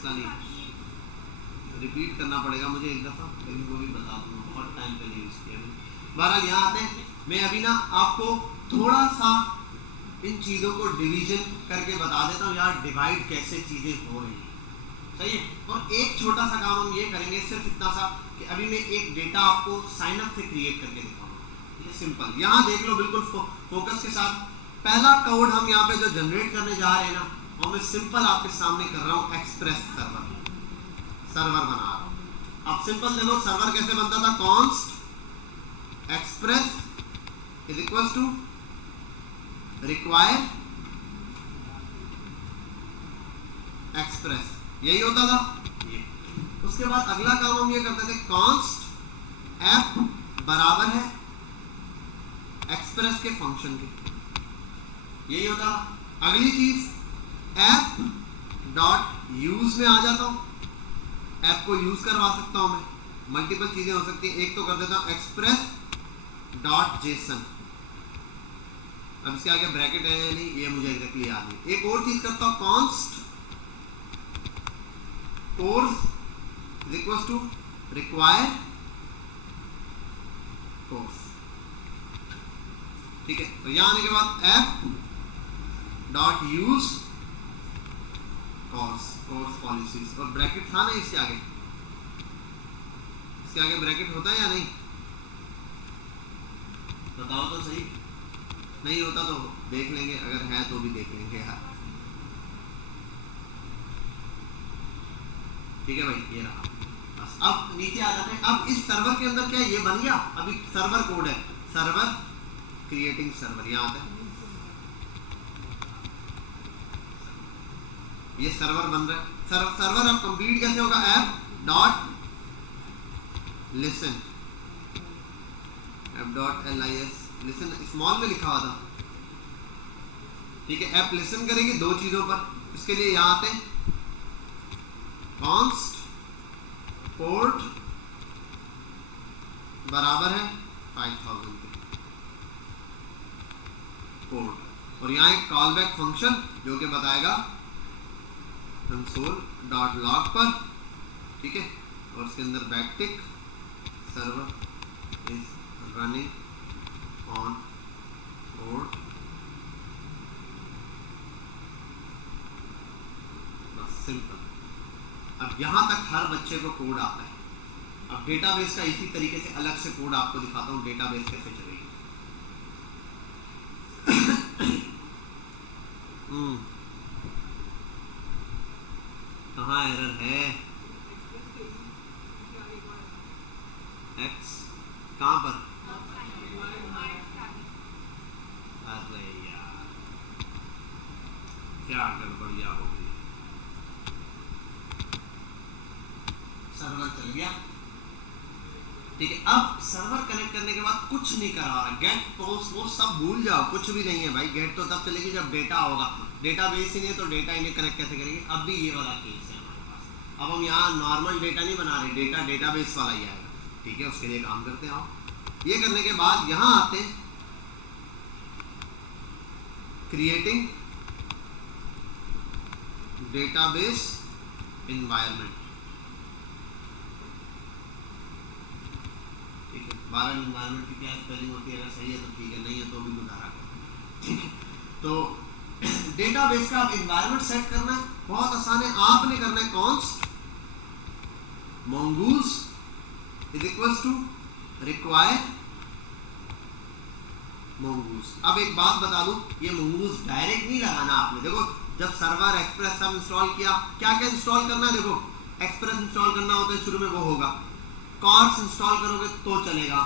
मसला नहीं, रिपीट करना पड़ेगा मुझे एक दफ़ा, लेकिन वो भी बता दूँगा, बहुत टाइम पहले यूज़ किया मैंने। बहरहाल यहाँ आते हैं, मैं अभी ना आपको थोड़ा सा इन चीज़ों को डिवीजन करके बता देता हूँ यार, डिवाइड कैसे चीज़ें हो रही हैं, सही है। और एक छोटा सा काम हम ये करेंगे, सिर्फ इतना सा कि अभी मैं एक डेटा आपको साइन अप से क्रिएट करके दिखाऊंगा, ये सिंपल। यहाँ देख लो बिल्कुल फोकस के साथ, पहला कोड हम यहाँ पे जो जनरेट करने जा रहे हैं ना, वो मैं सिंपल आपके सामने कर रहा हूँ, एक्सप्रेस सर्वर बना रहा हूँ। अब सिंपल देखो सर्वर कैसे बनता था, const express is equal to require express, यही होता था ये। उसके बाद अगला काम हम ये करते थे, कॉन्स्ट एप बराबर है एक्सप्रेस के फंक्शन के, यही होता। अगली चीज ऐप डॉट यूज में आ जाता हूं, ऐप को यूज करवा सकता हूं मैं, मल्टीपल चीजें हो सकती हैं। एक तो कर देता हूं एक्सप्रेस डॉट जेसन, अब इसके आगे ब्रैकेट है या नहीं ये मुझे एग्जैक्टली याद नहीं। एक और चीज करता हूं, const cors is equal to require cors, ठीक है। तो यहां आने के बाद app dot use cors policies, और ब्रैकेट था ना इसके आगे, इसके आगे ब्रैकेट होता है या नहीं, बताओ तो सही। नहीं होता तो देख लेंगे, अगर है तो भी देख लेंगे यार, ठीक है भाई। ये रहा, बस अब नीचे आ जाते हैं। अब इस सर्वर के अंदर क्या ये बन गया, अभी सर्वर कोड है, सर्वर क्रिएटिंग सर्वर, यहां आता है ये सर्वर बन रहा है। सर्वर अब कंप्लीट कैसे होगा, app dot listen, app dot LIS, listen small में लिखा हुआ था, ठीक है। ऐप लिसन करेगी दो चीजों पर, इसके लिए यहां आते हैं, कॉन्स्ट पोर्ट बराबर है 5000 पोर्ट, और यहां एक कॉल बैक फंक्शन जो कि बताएगा console.log पर, ठीक है। और उसके अंदर backtick server is running on port, बस सिंपल। अब यहां तक हर बच्चे को कोड आता है। अब डेटाबेस का इसी तरीके से अलग से कोड आपको दिखाता हूं, डेटाबेस कैसे चलेगी। कहाँ एरर है, एक्स कहाँ पर, अरे यार क्या गड़बड़िया हो गई, सर्वर चल गया, ठीक है। अब सर्वर कनेक्ट करने के बाद कुछ नहीं करा रहा, गेट पोस्ट वो सब भूल जाओ, कुछ भी नहीं है भाई। गेट तो तब चलेगी जब डेटा होगा, डेटाबेस ही नहीं तो डेटा इन्हें कनेक्ट कैसे करेंगे। अब भी ये वाला केस है हमारे पास। अब हम यहाँ नॉर्मल डेटा नहीं बना रहे, डेटा डेटाबेस वाला ही आएगा, ठीक है। उसके लिए काम करते हैं आप। ये करने के बाद यहाँ आते हैं, क्रिएटिंग डेटाबेस इन्वायरमेंट, ठीक है। 12 इन्वायरमेंट की क्या स्पेलिंग होती है, अगर सही है तो ठीक है, नहीं है तो भी गुजारा करो, ठीक है। तो डेटाबेस का अब इन्वायरमेंट सेट करना है, बहुत आसान है। आपने करना है const mongoose is equals to require mongoose। अब एक बात बता दूं, ये mongoose डायरेक्ट नहीं लगाना आपने। देखो जब सर्वर एक्सप्रेस सब इंस्टॉल किया, क्या क्या इंस्टॉल करना है, देखो एक्सप्रेस इंस्टॉल करना होता है शुरू में, वो होगा। कॉर्स इंस्टॉल करोगे तो चलेगा,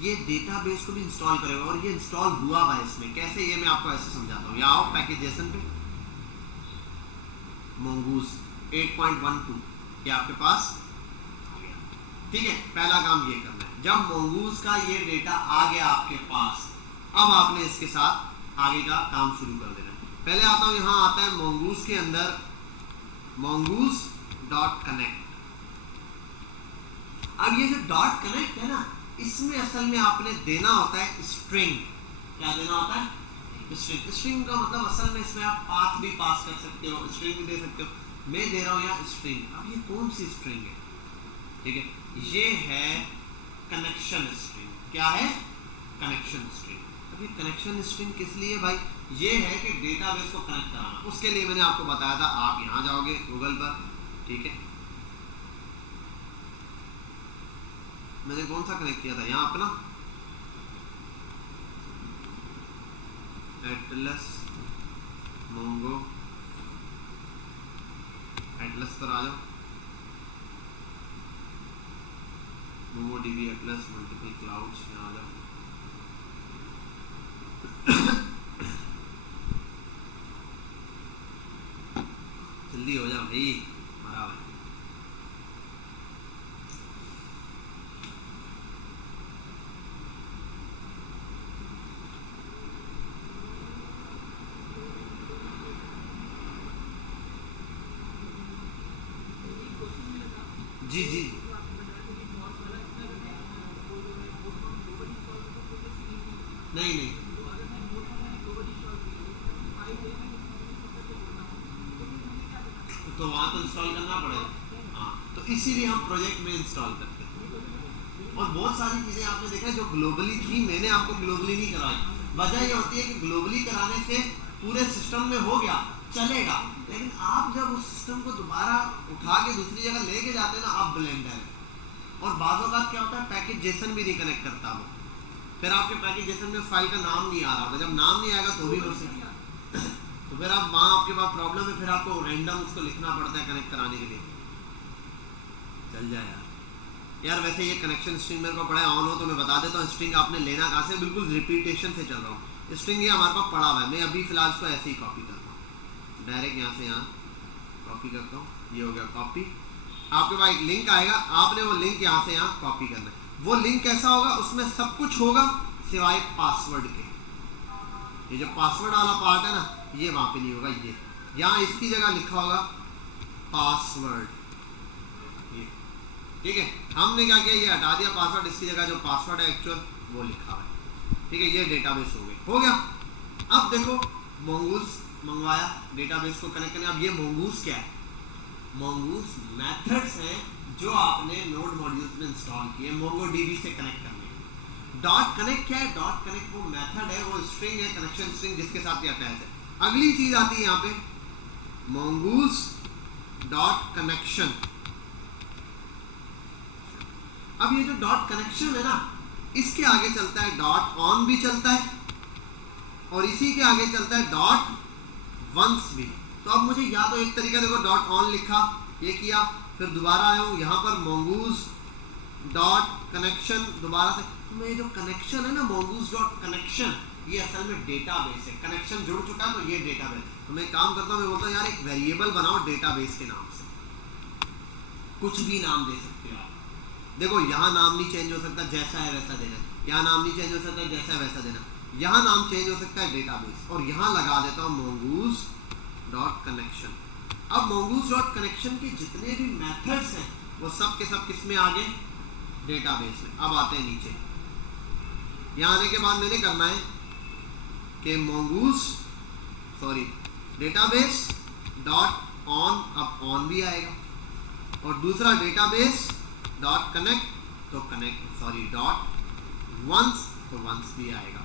ये डेटाबेस को भी इंस्टॉल करेगा, और ये इंस्टॉल हुआ हुआ है इसमें। कैसे, ये मैं आपको ऐसे समझाता हूँ। यहाँ आओ पैकेजेशन पे, mongoose 8.12 ये आपके पास आ गया, ठीक है। पहला काम ये करना है, जब mongoose का ये डेटा आ गया आपके पास, अब आपने इसके साथ आगे का काम शुरू कर देना है। पहले आता हूँ, यहाँ आता है mongoose के अंदर mongoose.connect। अब ये जो डॉट कनेक्ट है ना, इसमें असल में आपने देना होता है स्ट्रिंग। क्या देना होता है, स्ट्रिंग। स्ट्रिंग का मतलब असल में इसमें आप पाथ भी पास कर सकते हो, स्ट्रिंग भी दे सकते हो। मैं दे रहा हूँ यहाँ स्ट्रिंग। अब ये कौन सी स्ट्रिंग है? ठीक है, ये है कनेक्शन स्ट्रिंग। क्या है? Connection string. अब ये कनेक्शन स्ट्रिंग किस लिए भाई? ये है कि डेटाबेस को कनेक्ट कराना। उसके लिए मैंने आपको बताया था, आप यहाँ जाओगे गूगल पर, ठीक है, मैंने कौन सा कनेक्ट किया था यहाँ अपना एटलस मोंगो एटलस पर आ जाओ, Mongo dB Atlas multiple clouds, यहाँ आ जाओ। जल्दी हो जाओ भाई, मरा भाई। जी जी नहीं नहीं, तो वहाँ तो इंस्टॉल करना पड़ेगा। हाँ, तो इसीलिए हम प्रोजेक्ट में इंस्टॉल करते हैं। और बहुत सारी चीज़ें आपने देखा जो ग्लोबली थी, मैंने आपको ग्लोबली नहीं कराई। वजह ये होती है कि ग्लोबली कराने से पूरे सिस्टम में हो गया, चलेगा, लेकिन आप जब उस सिस्टम को दोबारा उठा के दूसरी जगह लेके जाते हैं ना, आप ब्लेंडर है। और बाज़ों का क्या होता है, पैकेज जेसन भी नहीं कनेक्ट करता वो, फिर आपके पैकेज जेसन में फाइल का नाम नहीं आ रहा होता। जब नाम नहीं आएगा तो भी हो सकता, तो फिर आप वहाँ आपके पास प्रॉब्लम है, फिर आपको रैंडम उसको लिखना पड़ता है कनेक्ट कराने के लिए। चल जाए यार। वैसे ये कनेक्शन स्ट्रिंग मेरे को पड़ा ऑन हो तो मैं बता देता हूँ स्ट्रिंग आपने लेना कहाँ से, बिल्कुल रिपीटेशन से चल रहा हूँ। स्ट्रिंग ये हमारे पास पड़ा हुआ है, मैं अभी फिलहाल इसको ऐसे ही कॉपी करता हूँ, डायरेक्ट यहाँ से यहाँ कॉपी करता हूँ। ये हो गया कॉपी। आपके पास एक लिंक आएगा, आपने वो लिंक यहाँ से यहाँ कॉपी करना है। वो लिंक कैसा होगा, उसमें सब कुछ होगा सिवाय पासवर्ड के। ये जो पासवर्ड वाला पार्ट है ना, ये वहाँ पे नहीं होगा। ये यहाँ इसकी जगह लिखा होगा पासवर्ड, ये ठीक है। हमने क्या किया, ये हटा दिया पासवर्ड, इसकी जगह जो पासवर्ड है एक्चुअल वो लिखा हुआ है। ठीक है, ये डेटाबेस हो गया। अब देखो मोंगूस मंगवाया, डेटाबेस को कनेक्ट करने। अब ये मोंगूस क्या है? मोंगूस मेथड्स हैं जो आपने नोड मॉड्यूल्स में इंस्टॉल किए मोंगो डीबी से कनेक्ट करने। डॉट कनेक्ट क्या है? डॉट कनेक्ट वो मेथड है, वो स्ट्रिंग है, कनेक्शन स्ट्रिंग, जिसके साथ ये अटैच है। अगली चीज आती है यहाँ पे mongoose डॉट कनेक्शन। अब ये जो डॉट कनेक्शन है ना, इसके आगे चलता है डॉट ऑन भी चलता है, और इसी के आगे चलता है डॉट वंस भी। तो अब मुझे या तो एक तरीका देखो, डॉट ऑन लिखा, ये किया, फिर दोबारा आया हूँ यहाँ पर mongoose डॉट कनेक्शन दोबारा से। तो मैं ये जो कनेक्शन है ना, mongoose डॉट कनेक्शन, ये असल में डेटाबेस है। कनेक्शन जुड़ चुका है तो ये डेटाबेस। तो मैं काम करता हूँ, मैं बोलता हूँ यार एक वेरिएबल बनाओ डेटाबेस के नाम से, कुछ भी नाम दे सकते हो आप। देखो यहाँ नाम नहीं चेंज हो सकता, जैसा है वैसा देना। यहाँ नाम नहीं चेंज हो सकता, जैसा है वैसा देना। यहाँ नाम चेंज हो सकता है डेटाबेस, और यहाँ लगा देता हूँ mongoose डॉट कनेक्शन। अब mongoose डॉट कनेक्शन के जितने भी मेथड्स हैं वो सब के सब किस में आ गए? डेटाबेस में। अब आते हैं नीचे, यहाँ आने के बाद मैंने करना है कि mongoose डेटाबेस डॉट ऑन, अब ऑन भी आएगा, और दूसरा डेटाबेस डॉट कनेक्ट, तो कनेक्ट डॉट वंस, तो वंस भी आएगा।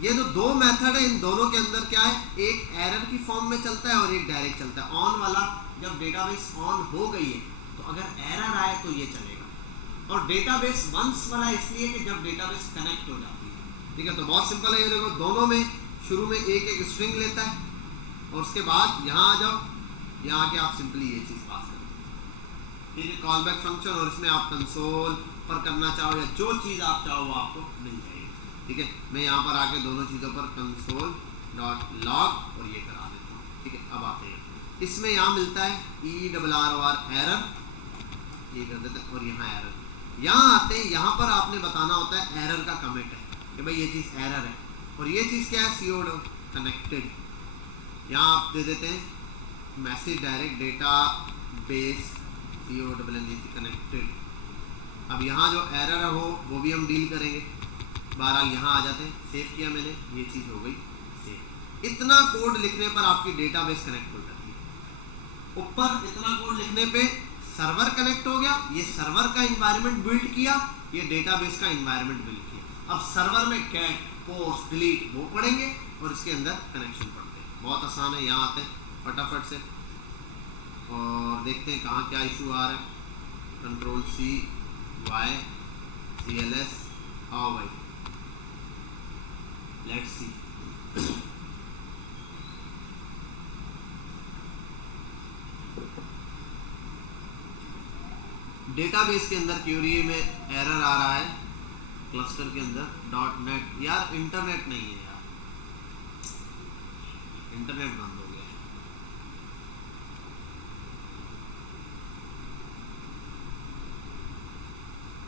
ये जो दो मेथड है, इन दोनों के अंदर क्या है, एक एरर की फॉर्म में चलता है और एक डायरेक्ट चलता है। ऑन वाला जब डेटाबेस ऑन हो गई है तो अगर एरर आए तो ये चलेगा, और डेटाबेस वंस वाला इसलिए कि जब डेटाबेस कनेक्ट हो जाती है। ठीक है, तो बहुत सिंपल है। ये देखो दोनों में शुरू में एक एक स्ट्रिंग लेता है, और उसके बाद यहाँ आ जाओ, यहाँ आके आप सिंपली ये चीज़ पास करो। ठीक है, कॉल बैक फंक्शन, और इसमें आप कंसोल पर करना चाहो या जो चीज़ आप चाहो वो आपको मिल जाएगी। ठीक है, मैं यहाँ पर आके दोनों चीज़ों पर कंसोल डॉट लॉग और ये करा देता हूँ। ठीक है, अब आते हैं इसमें, यहाँ मिलता है ERROR एरर, ये कर देते हैं, और यहाँ एरर। यहाँ आते हैं, यहाँ पर आपने बताना होता है एरर का कमिट है कि भाई ये चीज़ एरर है, और ये चीज़ क्या है, CO कनेक्टेड। यहाँ आप दे देते हैं message direct data base CONNEC connected. अब यहाँ जो एरर है वो भी हम डील करेंगे। बहरहाल यहाँ आ जाते हैं, सेव किया मैंने, ये चीज़ हो गई सेव। इतना कोड लिखने पर आपकी डेटाबेस कनेक्ट हो जाती है। ऊपर इतना कोड लिखने पे सर्वर कनेक्ट हो गया, ये सर्वर का इन्वायरमेंट बिल्ड किया, ये डेटाबेस का इन्वायरमेंट बिल्ड किया। अब सर्वर में कैट, पोस्ट, डिलीट वो पढ़ेंगे और इसके अंदर कनेक्शन पढ़ते हैं। बहुत आसान है। यहाँ आते हैं फटाफट से और देखते हैं कहाँ क्या इशू आ रहा है। कंट्रोल सी वाई CLS, आओ भाई लेट्स सी। डेटाबेस के अंदर क्यूरी में एरर आ रहा है, क्लस्टर के अंदर .NET। यार इंटरनेट नहीं है यार, इंटरनेट बंद हो गया है।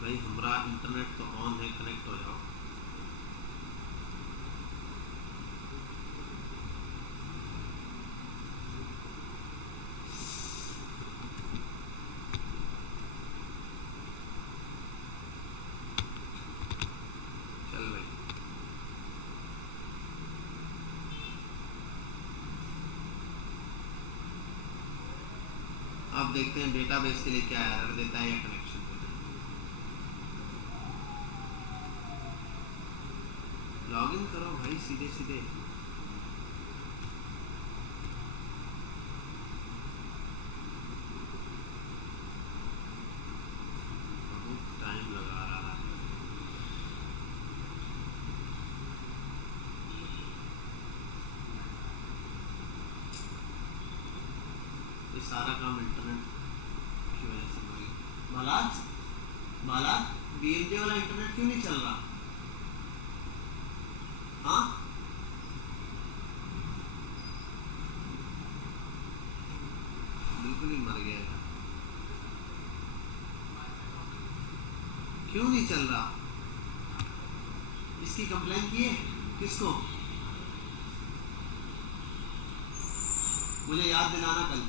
भाई हमारा इंटरनेट तो ऑन है, कनेक्ट हो जाओ। चल भाई अब देखते हैं डेटाबेस के लिए क्या एरर देता है या कनेक्शन देता है। लॉगिन करो भाई सीधे सीधे। बहुत टाइम लगा रहा है। ये सारा काम इंटरनेट की वजह से हो रही। बालाज BMJ वाला इंटरनेट क्यों नहीं चल रहा? हाँ बिल्कुल ही मर गया है। क्यों नहीं चल रहा? इसकी कंप्लेन की है किसको? मुझे याद दिलाना कल।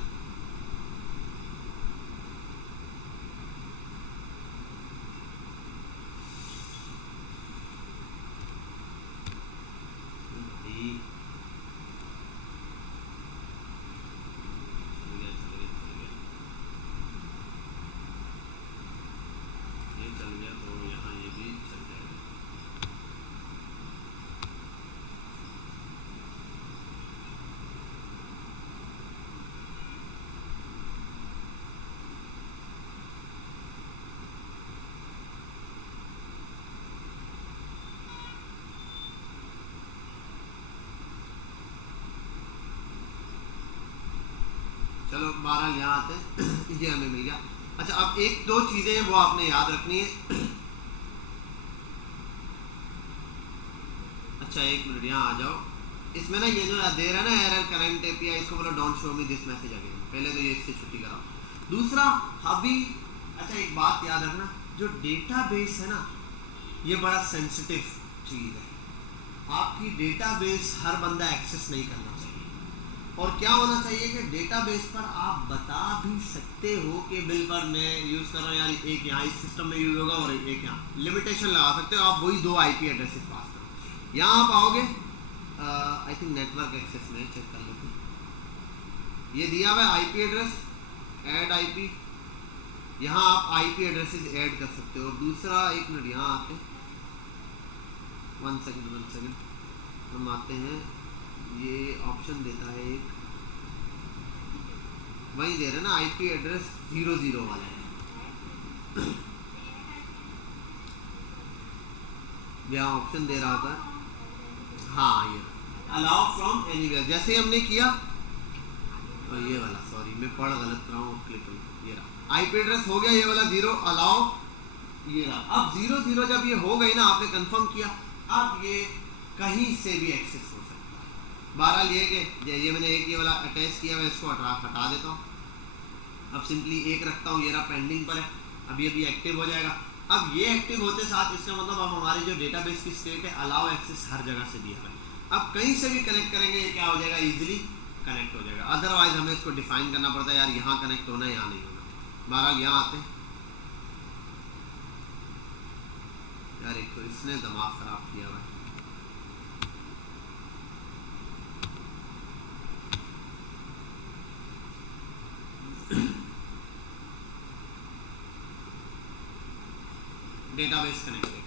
चल गया तो यहाँ ये भी चल जाएगा। चलो बहरहाल यहाँ आते हैं। ये हमें मिल गया। अच्छा अब एक दो चीज़ें हैं वो आपने याद रखनी है। अच्छा एक मिनट यहाँ आ जाओ। इसमें ना ये जो दे रहा है ना एरर करंट API, इसको बोलो don't show me this message again. पहले तो ये इससे छुट्टी कराओ। दूसरा अभी अच्छा एक बात याद रखना, जो डेटाबेस है ना ये बड़ा सेंसिटिव चीज़ है। आपकी डेटाबेस हर बंदा एक्सेस नहीं करना चाहिए। और क्या होना चाहिए कि डेटाबेस पर आप बता भी सकते हो कि बिल पर मैं यूज़ कर रहा हूँ यार, एक यहाँ इस सिस्टम में यूज़ होगा और एक यहाँ लिमिटेशन लगा सकते हो। आप वही 2 IP एड्रेसेस पास करो। यहाँ आप आओगे आई थिंक नेटवर्क एक्सेस में चेक कर लेते हैं। ये दिया हुआ है IP एड्रेस, ऐड IP। यहाँ आप IP एड्रेसेस ऐड कर सकते हो। दूसरा एक मिनट यहाँ आते हैं, 1 सेकेंड हम आते हैं। ये ऑप्शन देता है एक, वही दे रहे ना IP एड्रेस 00 वाला। यहाँ ऑप्शन दे रहा था हाँ ये अलाउ फ्रॉम एनीवेयर, जैसे हमने किया। और ये वाला सॉरी मैं पढ़ गलत रहा हूँ, क्लिक ये रहा IP एड्रेस हो गया ये वाला 0 अलाउ ये रहा। अब 00 जब ये हो गई ना, आपने कंफर्म किया, अब ये कहीं से भी एक्सेस हो सकता है। बहरहाल ये कि ये मैंने एक ये वाला अटैच किया हुआ, इसको हटा देता हूँ। अब सिंपली एक रखता हूँ, ये रहा पेंडिंग पर है, अभी अभी एक्टिव हो जाएगा। अब ये एक्टिव होते साथ इसका मतलब अब हमारी जो डेटाबेस की स्टेट है अलाउ एक्सेस हर जगह से दिया है। अब कहीं से भी कनेक्ट करेंगे ये क्या हो जाएगा, इजीली कनेक्ट हो जाएगा। अदरवाइज हमें इसको डिफाइन करना पड़ता है यार यहाँ कनेक्ट होना है यहाँ नहीं होना। बहरहाल यहाँ आते हैं। यार एक तो इसने दिमाग खराब किया हुआ है। डेटाबेस कनेक्टेड,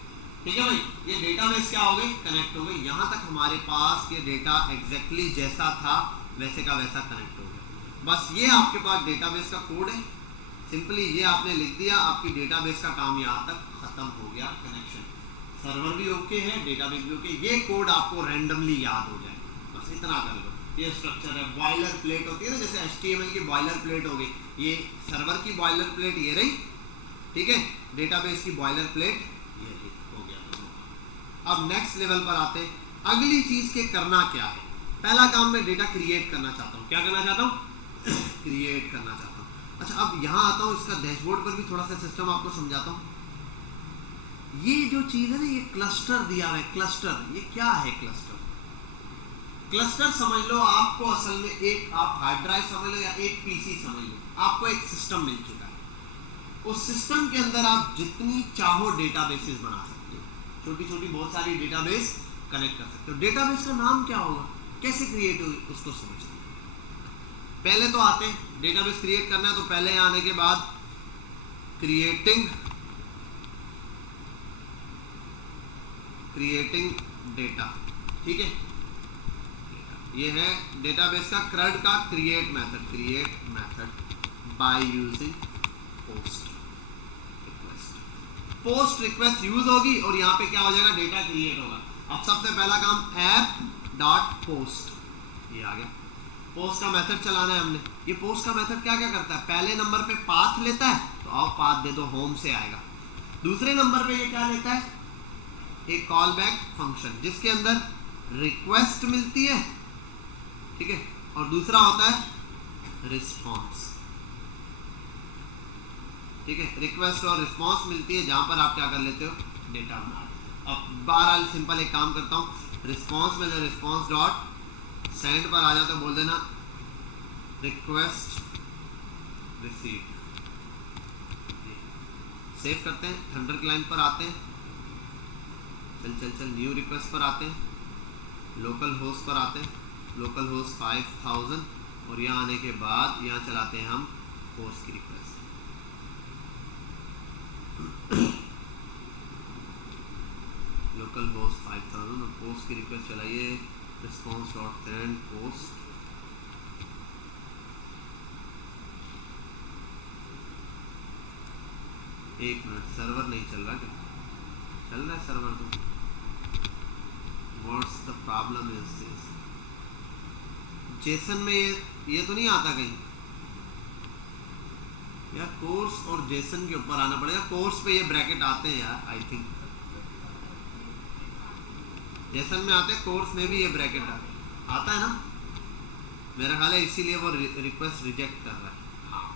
ठीक है भाई। ये डेटाबेस क्या हो गई, कनेक्ट हो गई। यहां तक हमारे पास ये डेटा एग्जैक्टली जैसा था वैसे का वैसा कनेक्ट हो गया। बस ये आपके पास डेटाबेस का कोड है, सिंपली ये आपने लिख दिया, आपकी डेटाबेस का काम यहाँ तक खत्म हो गया। कनेक्शन सर्वर भी ओके है, डेटाबेस भी ओके। ये कोड आपको रैंडमली याद हो जाए, बस इतना कर लो। ये स्ट्रक्चर है, बॉयलर प्लेट होती है ना, जैसे HTML की बॉयलर प्लेट हो गई, ये सर्वर की बॉयलर प्लेट ये रही, ठीक है, डेटाबेस की बॉयलर प्लेट ये रही, हो गया। अब नेक्स्ट लेवल पर आते हैं, अगली चीज के करना क्या है। पहला काम मैं डेटा क्रिएट करना चाहता हूँ। क्या करना चाहता हूँ? क्रिएट करना चाहता हूँ। अच्छा, अब यहाँ आता हूँ, इसका डैशबोर्ड पर भी थोड़ा सा सिस्टम आपको समझाता हूँ। ये जो चीज है ना, ये क्लस्टर दिया हुआ है। क्लस्टर, ये क्या है क्लस्टर? क्लस्टर समझ लो आपको, असल में एक आप हार्ड ड्राइव समझ लो या एक पीसी समझ लो, आपको एक सिस्टम मिल चुका है। उस सिस्टम के अंदर आप जितनी चाहो डेटाबेसेस बना सकते हो, छोटी छोटी बहुत सारी डेटाबेस कनेक्ट कर सकते हो। डेटाबेस का नाम क्या होगा, कैसे क्रिएट होगी, उसको समझते हैं। पहले तो आते हैं, डेटाबेस क्रिएट करना है तो पहले आने के बाद क्रिएटिंग डेटा, ठीक है। ये है डेटाबेस का CRUD का create method by using post request use होगी और यहाँ पे क्या हो जाएगा, डेटा क्रिएट होगा। अब सबसे पहला काम app.post, ये आ गया। पोस्ट का मेथड चलाना है हमने। ये पोस्ट का मेथड क्या क्या करता है, पहले नंबर पे पाथ लेता है, तो आओ पाथ दे दो, होम से आएगा। दूसरे नंबर पे ये क्या लेता है, एक कॉल बैक फंक्शन जिसके अंदर रिक्वेस्ट मिलती है, ठीक है, और दूसरा होता है रिस्पॉन्स, ठीक है। रिक्वेस्ट और रिस्पॉन्स मिलती है जहां पर आप क्या कर लेते हो, डेटा बना लेते हो। अब बहरहाल सिंपल एक काम करता हूँ, रिस्पॉन्स में रिस्पॉन्स डॉट सेंड पर आ जाता है, बोल देना रिक्वेस्ट रिसीव। सेव करते हैं, थंडर क्लाइंट पर आते हैं, चल न्यू रिक्वेस्ट पर आते हैं, लोकल होस्ट पर आते हैं, लोकल होस्ट 5000, और यहाँ आने के बाद यहाँ चलाते हैं हम पोस्ट की रिक्वेस्ट। लोकल होस्ट 5000 और पोस्ट की रिक्वेस्ट चलाइए, रिस्पॉन्स डॉट सेंड पोस्ट। एक मिनट, सर्वर नहीं चल रहा क्या? चल रहा है सर्वर तो। What's the problem is this? Jason में ये तो नहीं आता कहीं यार, कोर्स और जेसन के ऊपर आना पड़ेगा। कोर्स पे ये ब्रैकेट आते हैं यार, आई थिंक जेसन में आते हैं, कोर्स में भी ये ब्रैकेट आता है ना, मेरा ख्याल है इसीलिए वो रिक्वेस्ट रिजेक्ट कर रहा है। हाँ,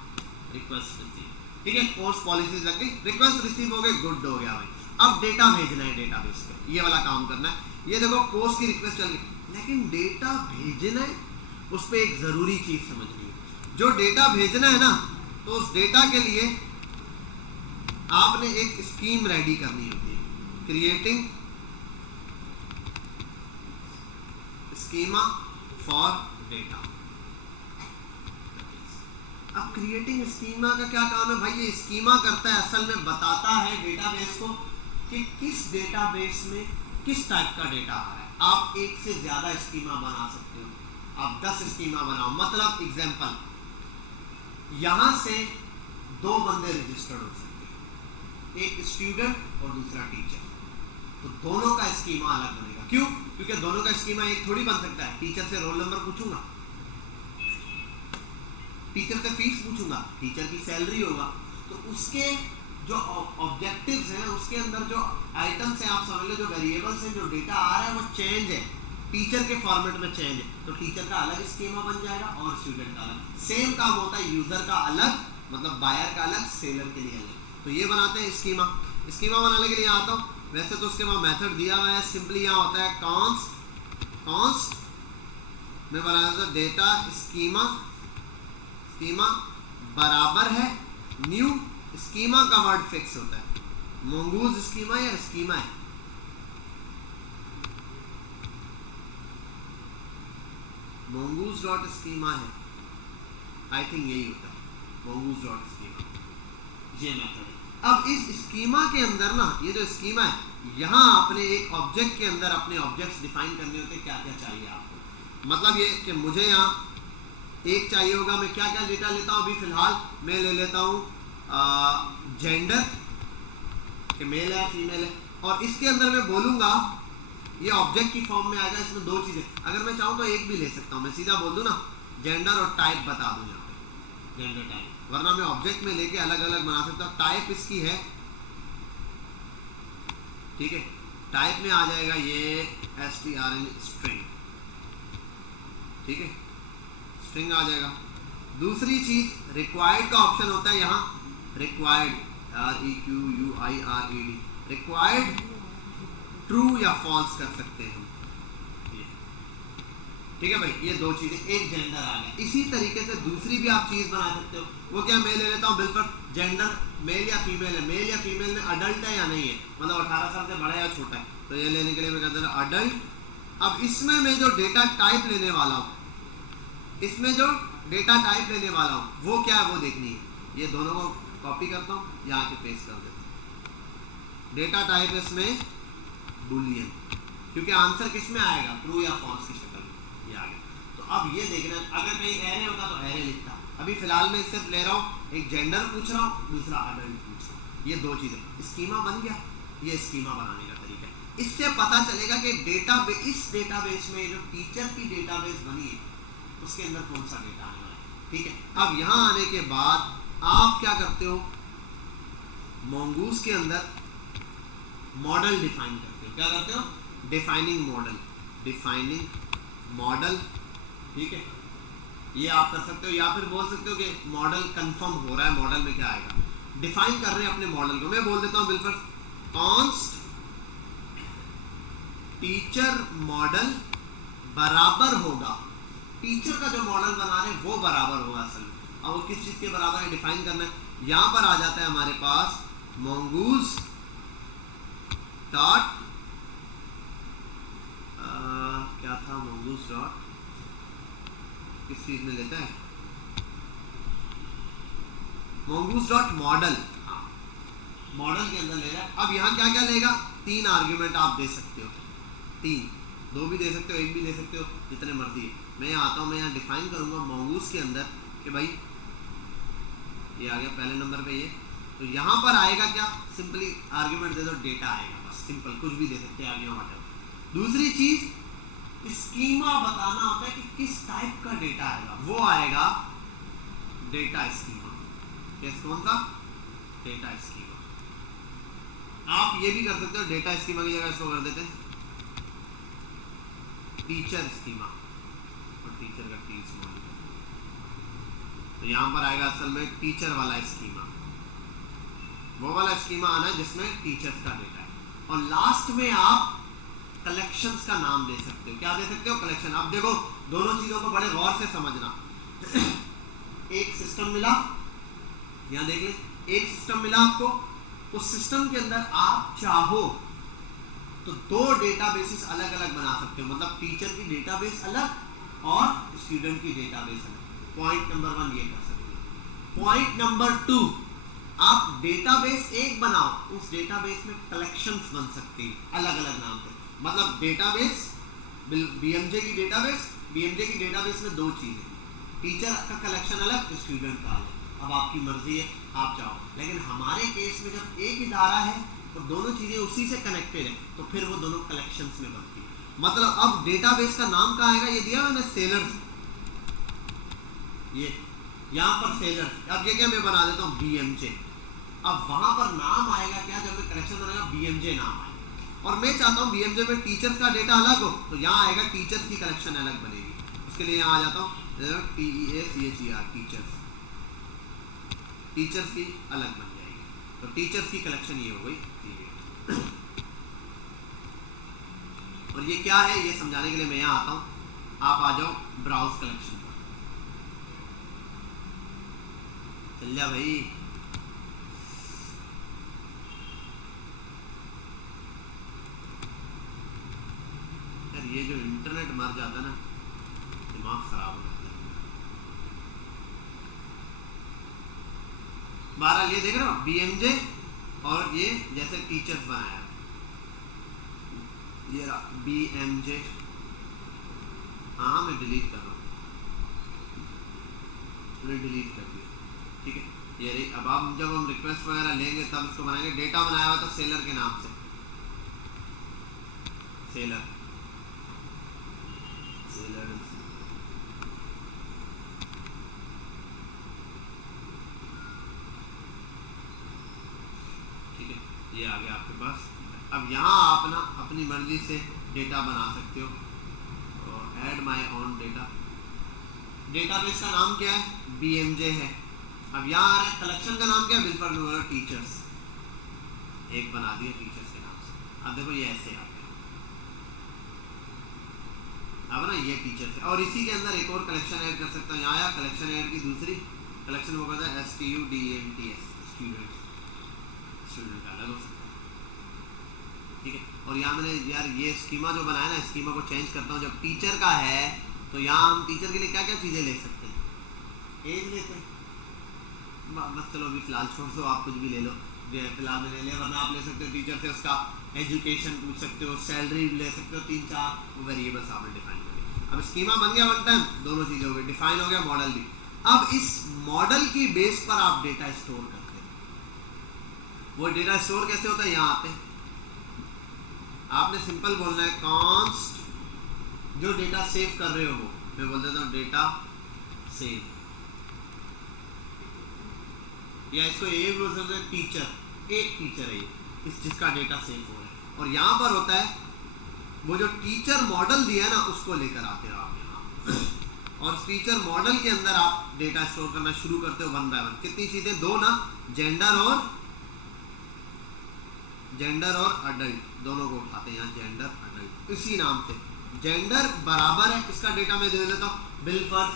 रिक्वेस्ट रिसीव, ठीक है, कोर्स पॉलिसीज लग गई, रिक्वेस्ट रिसीव हो गए, गुड हो गया भाई। अब डेटा भेजना है डेटाबेस पे, ये वाला काम करना है। ये देखो पोस्ट की रिक्वेस्ट चल गई, लेकिन डेटा भेजना है, उस पर एक जरूरी चीज समझनी है। जो डेटा भेजना है ना, तो उस डेटा के लिए आपने एक स्कीम रेडी करनी होती है, क्रिएटिंग स्कीमा फॉर डेटा। अब क्रिएटिंग स्कीमा का क्या काम है भाई, ये स्कीमा करता है, असल में बताता है डेटाबेस को कि किस डेटाबेस में किस टाइप का डेटा आ रहा है। आप एक से ज्यादा स्कीमा बना सकते हो, आप 10 स्कीमा बनाओ। मतलब एग्जांपल, यहां से 2 बंदे रजिस्टर्ड हो सकते हैं, एक स्टूडेंट और दूसरा टीचर, तो दोनों का स्कीमा अलग बनेगा। क्यों? क्योंकि दोनों का स्कीमा एक थोड़ी बन सकता है। टीचर से रोल नंबर पूछूंगा, टीचर से फीस पूछूंगा, टीचर की सैलरी होगा, तो उसके जो ऑब्जेक्टिव्स हैं, उसके अंदर जो आइटम्स हैं, आप समझ लो जो वेरिएबल्स हैं, जो डेटा आ रहा है वो चेंज है, टीचर के फॉर्मेट में चेंज है, तो टीचर का अलग स्कीमा बन जाएगा और स्टूडेंट का अलग। सेम काम होता है, यूजर का अलग, मतलब बायर का अलग, सेलर के लिए अलग। तो ये बनाते हैं स्कीमा। स्कीमा बनाने के लिए आता हूँ, वैसे तो उसके बाद मेथड दिया हुआ है, सिंपली यहाँ होता है कॉन्स्ट में बनाया था डेटा स्कीमा, स्कीमा बराबर है न्यू, स्कीमा का वर्ड फिक्स होता है, मोंगूज स्कीमा या स्कीमा है, मोंगूज डॉट स्कीमा है, आई थिंक यही होता है। mongoose डॉट स्कीमा, ये मेथड है। अब इस स्कीमा के अंदर ना, ये जो स्कीमा है, यहाँ आपने एक ऑब्जेक्ट के अंदर अपने ऑब्जेक्ट्स डिफाइन करने होते हैं, क्या क्या चाहिए आपको। मतलब ये कि मुझे यहाँ एक चाहिए होगा, मैं क्या क्या डेटा लेता हूँ, अभी फिलहाल मैं ले लेता हूँ जेंडर, कि मेल है फीमेल है, और इसके अंदर मैं बोलूँगा ये ऑब्जेक्ट की फॉर्म में आएगा, इसमें दो चीज़ें, अगर मैं चाहूँ तो एक भी ले सकता हूँ, मैं सीधा बोल दूँ ना जेंडर और टाइप बता दूँ यहाँ पे, जेंडर टाइप, वरना मैं ऑब्जेक्ट में लेके अलग अलग बना सकता हूँ। टाइप इसकी है, ठीक है, टाइप में आ जाएगा ये strn स्ट्रिंग, ठीक है, स्ट्रिंग आ जाएगा। दूसरी चीज रिक्वायर्ड का ऑप्शन होता है यहाँ, रिक्वायर्ड REQUIRED, रिक्वायर्ड ट्रू या फॉल्स कर सकते हैं हम, ठीक है भाई। ये दो चीजें, एक जेंडर आ गया। इसी तरीके से दूसरी भी आप चीज बना सकते हो, वो क्या, मैं ले लेता हूँ बिल्कुल जेंडर मेल या फीमेल है, मेल या फीमेल में अडल्ट है या नहीं है, मतलब 18 साल से बड़ा है या छोटा है, तो ये लेने के लिए मैं कहता हूँ अडल्ट। अब इसमें मैं जो डेटा टाइप लेने वाला हूँ, इसमें जो डेटा टाइप लेने वाला हूँ वो क्या है वो देखनी है। ये दोनों को कॉपी करता हूँ, यहाँ पे पेस्ट कर देता हूँ। डेटा टाइप इसमें बूलियन, क्योंकि आंसर किस में आएगा, ट्रू या फॉल्स की शक्ल में, ये आ गया। तो अब ये देखना, अगर कहीं एरे होता तो एरे लिखता, अभी फिलहाल मैं सिर्फ ले रहा हूँ, एक जेंडर पूछ रहा हूँ, दूसरा अडल्ट पूछ रहा हूँ, ये दो चीज़ें, स्कीमा बन गया। ये स्कीमा बनाने का तरीका है, इससे पता चलेगा कि इस डेटाबेस में जो टीचर की डेटाबेस बनी है उसके अंदर कौन सा डेटा आने वाला है, ठीक है। अब यहाँ आने के बाद आप क्या करते हो, mongoose के अंदर मॉडल डिफाइन करते हो, क्या करते हो, डिफाइनिंग मॉडल, ठीक है। ये आप कर सकते हो, या फिर बोल सकते हो कि मॉडल कंफर्म हो रहा है, मॉडल में क्या आएगा, डिफाइन कर रहे हैं अपने मॉडल को। मैं बोल देता हूँ बिल्कुल कॉन्स्ट टीचर मॉडल बराबर होगा, टीचर का जो मॉडल बना रहे हैं वो बराबर होगा असल में। अब वो किस चीज के बराबर है डिफाइन करना है, यहां पर आ जाता है हमारे पास mongoose डॉट क्या था, mongoose डॉट किस चीज में लेता है, mongoose डॉट मॉडल, मॉडल के अंदर ले रहा है। अब यहाँ क्या क्या लेगा, 3 आर्ग्यूमेंट आप दे सकते हो, 3, 2 भी दे सकते हो, 1 भी दे सकते हो, जितने मर्जी है। मैं यहाँ आता हूँ, मैं यहाँ डिफाइन करूँगा mongoose के अंदर कि भाई ये आ गया पहले नंबर पे ये, तो यहाँ पर आएगा क्या, सिंपली आर्ग्यूमेंट दे दो, डेटा आएगा, बस सिंपल, कुछ भी दे सकते हैं आगे वहाँ। दूसरी चीज स्कीमा बताना होता है कि किस टाइप का डेटा आएगा, वो आएगा डेटा स्कीमा, कौन सा, डेटा स्कीमा। आप ये भी कर सकते हो, डेटा स्कीमा की जगह इसको कर देते हैं टीचर स्कीमा, और टीचर का टी स्मॉल, तो यहाँ पर आएगा असल में टीचर वाला स्कीमा, वो वाला स्कीमा आना है जिसमें टीचर्स का डेटा है। और लास्ट में आप कलेक्शंस का नाम दे सकते हो, क्या दे सकते हो, कलेक्शन। अब देखो दोनों चीजों को बड़े गौर से समझना। एक सिस्टम मिला, यहाँ देख ले, एक सिस्टम मिला आपको, उस सिस्टम के अंदर आप चाहो तो 2 डेटाबेसेस अलग अलग बना सकते हो, मतलब टीचर की डेटाबेस अलग और स्टूडेंट की डेटाबेस अलग। पॉइंट नंबर 1 ये कर सकते हो। पॉइंट नंबर 2, आप डेटाबेस एक बनाओ, उस डेटाबेस में कलेक्शंस बन सकती हैं अलग अलग नाम से, मतलब डेटाबेस बीएमजे की डेटाबेस में 2 चीजें, टीचर का कलेक्शन अलग, स्टूडेंट का अलग। अब आपकी मर्जी है, आप चाहो, लेकिन हमारे केस में जब एक इदारा है तो दोनों चीजें उसी से कनेक्टेड है, तो फिर वो दोनों कलेक्शंस में बनती है। मतलब अब डेटाबेस का नाम कहाँ आएगा, ये दिया मैंने सेलर्स, ये यहाँ पर सेलर्स, अब ये क्या मैं बना देता हूँ बीएमजे। अब वहां पर नाम आएगा क्या, जब मैं कलेक्शन बनाएगा बीएमजे नाम आएगा, और मैं चाहता हूँ बीएमजे में टीचर्स का डेटा अलग हो, तो यहाँ आएगा टीचर्स की कलेक्शन अलग बनेगी। उसके लिए यहाँ आ जाता हूँ TEACHER, टीचर्स की अलग बन जाएगी, तो टीचर्स की कलेक्शन ये हो गई। और ये क्या है ये समझाने के लिए मैं यहाँ आता हूँ, आप आ जाओ ब्राउज कलेक्शन पर, चल जा भाई। यार ये जो इंटरनेट मर जाता है ना, दिमाग खराब हो जाता है। बहरहाल ये देख रहे हो BMJ और ये जैसे टीचर्स बनाया, ये रहा BMJ। हाँ मैं डिलीट कर रहा हूँ, मैंने डिलीट कर दिया, ठीक है। ये अब आप जब हम रिक्वेस्ट वगैरह लेंगे तब इसको बनाएंगे। डेटा बनाया हुआ था सेलर के नाम से, सेलर ठीक है, ये आ गया आपके पास। अब यहाँ आप ना अपनी मर्जी से डेटा बना सकते हो। Add my on data, database का नाम क्या है? BMJ है। अब यहाँ आ रहा है कलेक्शन का नाम क्या है? बिलफर्ड टीचर्स, एक बना दिया टीचर्स के नाम से। अब देखो ये ऐसे आ गया, अब ना ये टीचर्स है। और इसी के अंदर एक और कलेक्शन ऐड कर सकता हूँ। यहाँ आया कलेक्शन ऐड की दूसरी कलेक्शन, वो कहता है STUDENTS, स्टूडेंट का अलग हो सकता है, ठीक है। और यहाँ मैंने यार ये स्कीमा जो बनाया ना, स्कीमा को चेंज करता हूँ। जब टीचर का है तो यहाँ हम टीचर के लिए क्या क्या चीज़ें ले सकते हैं? एज लेते हैं, बस चलो अभी फिलहाल छोड़ दो, आप कुछ भी ले लो, फिलहाल में ले लिया। वरना आप ले सकते हो टीचर से उसका एजुकेशन पूछ सकते हो, सैलरी ले सकते हो, 3-4 वेरिएबल्स आपने डिफाइन कर दिए। अब स्कीमा बन गया वन टाइम, दोनों चीज़ें हो गई, डिफाइन हो गया, मॉडल भी। अब इस मॉडल की बेस पर आप डेटा स्टोर करते हैं। वो डेटा स्टोर कैसे होता है? यहाँ आते हैं, आपने सिंपल बोलना है कॉन्स्ट जो डेटा सेव कर रहे हो, मैं बोल देता हूँ डेटा सेव, या इसको ये बोल सकते हैं टीचर, एक टीचर है ये जिसका डेटा सेव हो रहा है। और यहाँ पर होता है वो जो टीचर मॉडल दिया है ना, उसको लेकर आते हो आप यहाँ, और टीचर मॉडल के अंदर आप डेटा स्टोर करना शुरू करते हो वन बाय वन। कितनी चीजें? 2 ना, जेंडर और अडल्ट दोनों को उठाते हैं यहाँ, जेंडर अडल्ट इसी नाम से। जेंडर बराबर है इसका डेटा मैं दे देता हूँ बिलफर्ड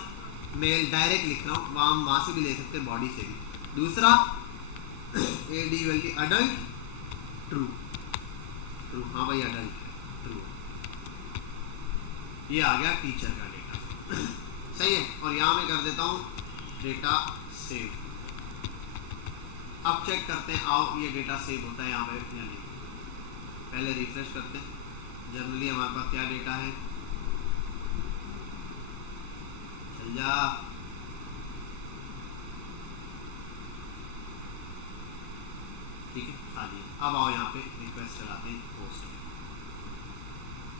मेल, डायरेक्ट लिख रहा हूँ, वहाँ से भी ले सकते हैं, बॉडी से भी। दूसरा ADULT अडल्ट, ट्रू, हाँ भाई अडल्ट ट्रू, ये आ गया टीचर का डेटा, सही है। और यहाँ मैं कर देता हूँ डेटा सेव। अब चेक करते हैं, आओ ये डेटा सेव होता है यहाँ पे या नहीं। पहले रिफ्रेश करते हैं, जनरली हमारे पास क्या डेटा है, चल जा, ठीक है खाली है। अब आओ यहाँ पे रिक्वेस्ट चलाते हैं पोस्ट में,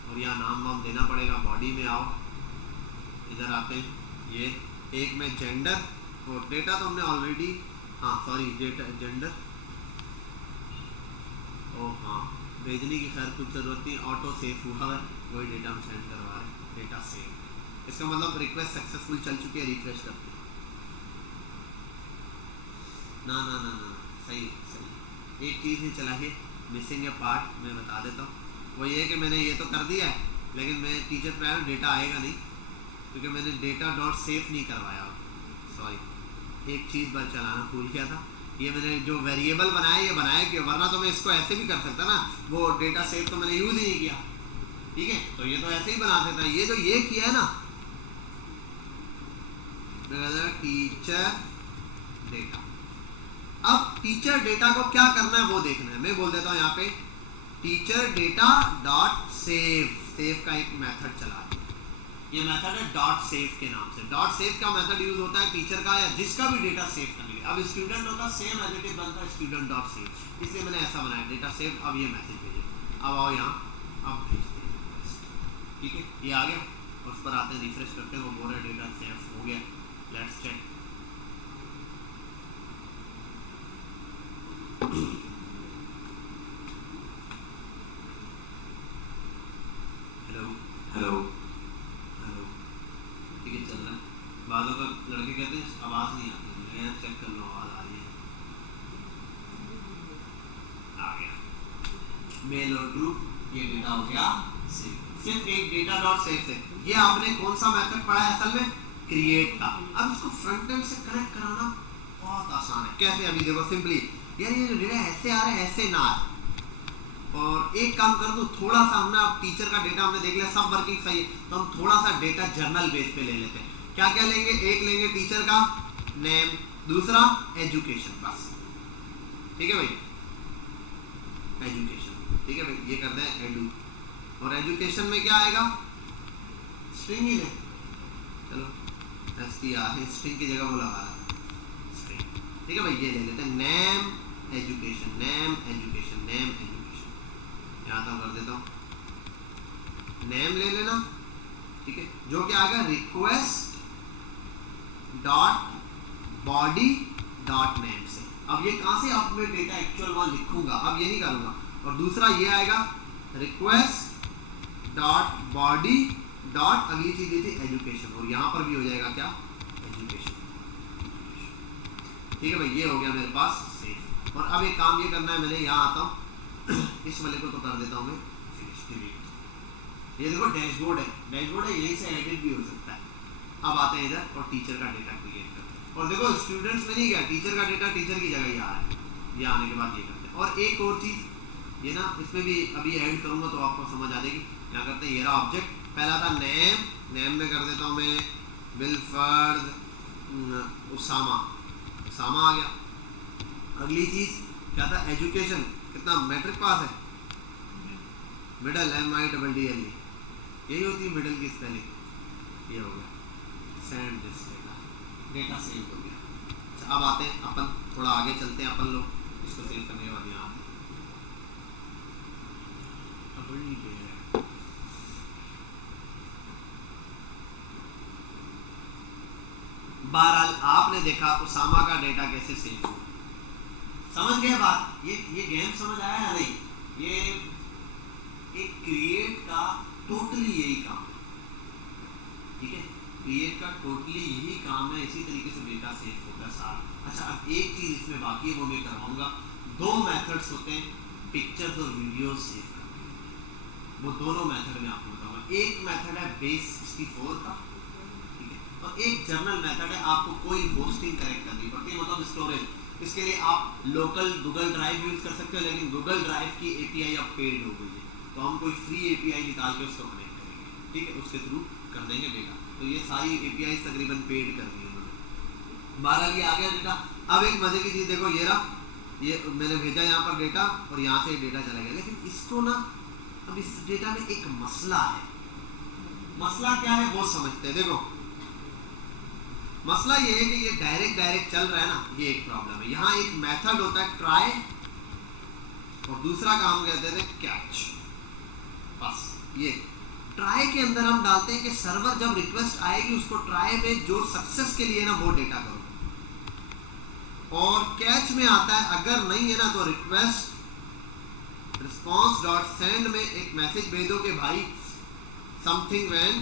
और यहाँ नाम वाम देना पड़ेगा। बॉडी में आओ, इधर आते हैं, ये एक में जेंडर, और डेटा तो हमने ऑलरेडी, हाँ सॉरी जेंडर, ओ हाँ भेजने की खैर कुछ ज़रूरत नहीं, ऑटो सेव हुआ है, वही डेटा हम सेंड करवा रहे हैं, डेटा सेव। इसका मतलब रिक्वेस्ट सक्सेसफुल चल चुकी है, रिफ्रेश करते हैं। ना ना ना ना सही सही, एक चीज़ ही चला है मिसिंग ए पार्ट, मैं बता देता हूँ। वो ये कि मैंने ये तो कर दिया है, लेकिन मैं टीचर पे आया हूँ, डेटा आएगा नहीं क्योंकि मैंने डेटा डॉट सेव नहीं करवाया, सॉरी एक चीज़ बस चलाना भूल गया था। ये मैंने जो वेरिएबल बनाया, ये बनाया क्यों? वरना तो मैं इसको ऐसे भी कर सकता ना, वो डेटा सेव तो मैंने यूज़ ही नहीं किया, ठीक है, तो ये तो ऐसे ही बना सकता। ये जो ये किया है ना, टीचर डेटा, अब टीचर डेटा को क्या करना है वो देखना है। मैं बोल देता हूँ यहाँ पे teacher data dot save, save का एक मेथड चला दिया, ये मेथड है डॉट सेव के नाम से। डॉट सेव का मेथड यूज होता है टीचर का या जिसका भी डेटा सेव करने के लिए। अब स्टूडेंट होता सेम एज इट इज बनता है स्टूडेंट डॉट सेव, इसलिए मैंने ऐसा बनाया डेटा सेव। अब ये मैसेज भेजिए, अब आओ यहाँ, अब भेजते हैं, ठीक है, ये आ गया, उस पर आते हैं, रिफ्रेश करते हैं, वो बोल रहा है डेटा सेव हो गया। Let's check, hello hello hello, ठीक है चल रहा है। बाज़ों का लड़के कहते हैं आवाज़ नहीं आती, मैं चेक कर लो आवाज़ आ रही है, आ गया मेल और ट्रू, ये डेटा हो गया सेव, सिर्फ एक डेटा डॉट सेव से। ये आपने कौन सा मेथड पढ़ा है असल में? क्रिएट का। अब इसको फ्रंट एंड से कनेक्ट कराना बहुत आसान है। कैसे? अभी देखो सिंपली, यार ये डेटा ऐसे आ रहा है, ऐसे ना आ, और एक काम कर दो, थोड़ा सा हमने अब टीचर का डेटा हमने देख लिया, सब वर्किंग सही है, तो हम थोड़ा सा डेटा जर्नल बेस पे ले लेते हैं। क्या क्या लेंगे? एक लेंगे टीचर का नेम, दूसरा एजुकेशन, बस ठीक है भाई, एजुकेशन, ठीक है भाई, ये करते हैं एडू, और एजुकेशन में क्या आएगा, स्ट्रिंग ही ले, चलो STR स्ट्रिंग की जगह वो लगा रहा था स्ट्रिंग, ठीक है भाई, ये ले लेते हैं name education, name education, name education, यहाँ तक कर देता हूँ, नेम ले लेना, ठीक है, जो क्या आएगा request dot body dot name से। अब ये कहाँ से अब मैं डेटा एक्चुअल वहाँ लिखूंगा, अब ये नहीं करूंगा, और दूसरा ये आएगा रिक्वेस्ट डॉट बॉडी डॉट अगली चीज थी एजुकेशन, और यहाँ पर भी हो जाएगा क्या, एजुकेशन, ठीक है भाई, ये हो गया मेरे पास सेव। और अब एक काम ये करना है, मैंने यहाँ आता हूँ इस वाले को तो कर देता हूँ मैं फिनिश, डिलीट, ये देखो डैशबोर्ड है, डैशबोर्ड है, यहीं से एडिट भी हो सकता है। अब आते हैं इधर और टीचर का डेटा क्रिएट करते हैं, और देखो स्टूडेंट्स में नहीं गया, टीचर का डेटा टीचर की जगह यहाँ है, ये आने के बाद ये करते हैं। और एक और चीज़ ये ना, इसमें भी अभी ऐड करूँगा तो आपको समझ आ जाएगी। यहाँ करते हैं, ये रहा ऑब्जेक्ट, पहला था नेम, नेम में कर देता हूँ मैं विल्फर्ड उसामा, उसामा आ गया। अगली चीज़ क्या था, एजुकेशन, कितना मैट्रिक पास है, मिडल MIDDLE, यही होती है मिडल की स्पेलिंग, ये हो गया, send this data, data save हो गया। अच्छा, अब आते हैं अपन थोड़ा आगे चलते हैं, अपन लोग इसको सेव करने के बाद यहाँ बहरहाल आपने देखा उसामा का डेटा कैसे सेव हुआ, समझ गए बात, ये गेम समझ आया है नहीं, ये एक क्रिएट का टोटली यही काम है, ठीक है, क्रिएट का टोटली यही काम है, इसी तरीके से डेटा सेव होता है सारा। अच्छा, अब एक चीज इसमें बाकी है, वो मैं करवाऊंगा, दो मेथड्स होते हैं पिक्चर्स और वीडियो सेव करने के, वो दोनों मेथड में आपको बताऊंगा। एक मेथड है बेस 64 का, ठीक है, और एक जर्नल मेथड है, आपको कोई होस्टिंग करेक्ट करनी पड़ती है, मतलब स्टोरेज, इसके लिए आप लोकल गूगल ड्राइव यूज कर सकते हो, लेकिन गूगल ड्राइव की API अब पेड हो गई है, तो हम कोई फ्री API निकाल के उसको कनेक्ट करेंगे, ठीक है, उसके थ्रू कर देंगे डेटा। तो ये सारी API तकरीबन पेड कर दी है उन्होंने। 12 ये आ गया डेटा। अब एक मजे की चीज देखो, ये रहा, ये मैंने भेजा यहाँ पर डेटा, और यहाँ से डेटा चला गया, लेकिन इसको ना, अब इस डेटा में एक मसला है। मसला क्या है वो समझते हैं। देखो मसला ये है कि ये डायरेक्ट चल रहा है ना, ये एक प्रॉब्लम है। यहाँ एक मेथड होता है ट्राई, और दूसरा काम कहते हैं कैच। बस ये ट्राई के अंदर हम डालते हैं कि सर्वर जब रिक्वेस्ट आएगी उसको ट्राई में जो सक्सेस के लिए ना वो डेटा करो, और कैच में आता है अगर नहीं है ना तो रिक्वेस्ट रिस्पॉन्स डॉट सेंड में एक मैसेज भेजो कि भाई समथिंग वेंट